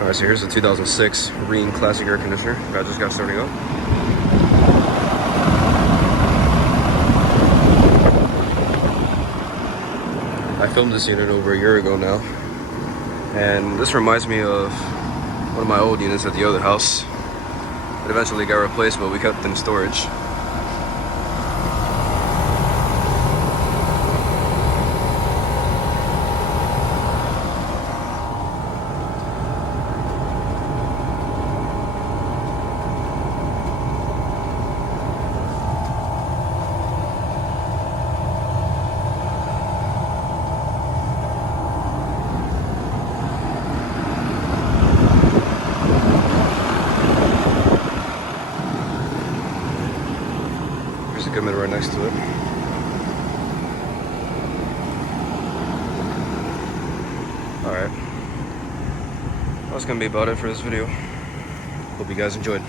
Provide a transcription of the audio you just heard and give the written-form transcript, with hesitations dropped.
Alright, so here's the 2006 Rheem Classic air conditioner. I just got starting up. I filmed this unit over a year ago now, and this reminds me of one of my old units at the other house. It eventually got replaced, but we kept it in storage. There's a Goodman right next to it. Alright. That's gonna be about it for this video. Hope you guys enjoyed.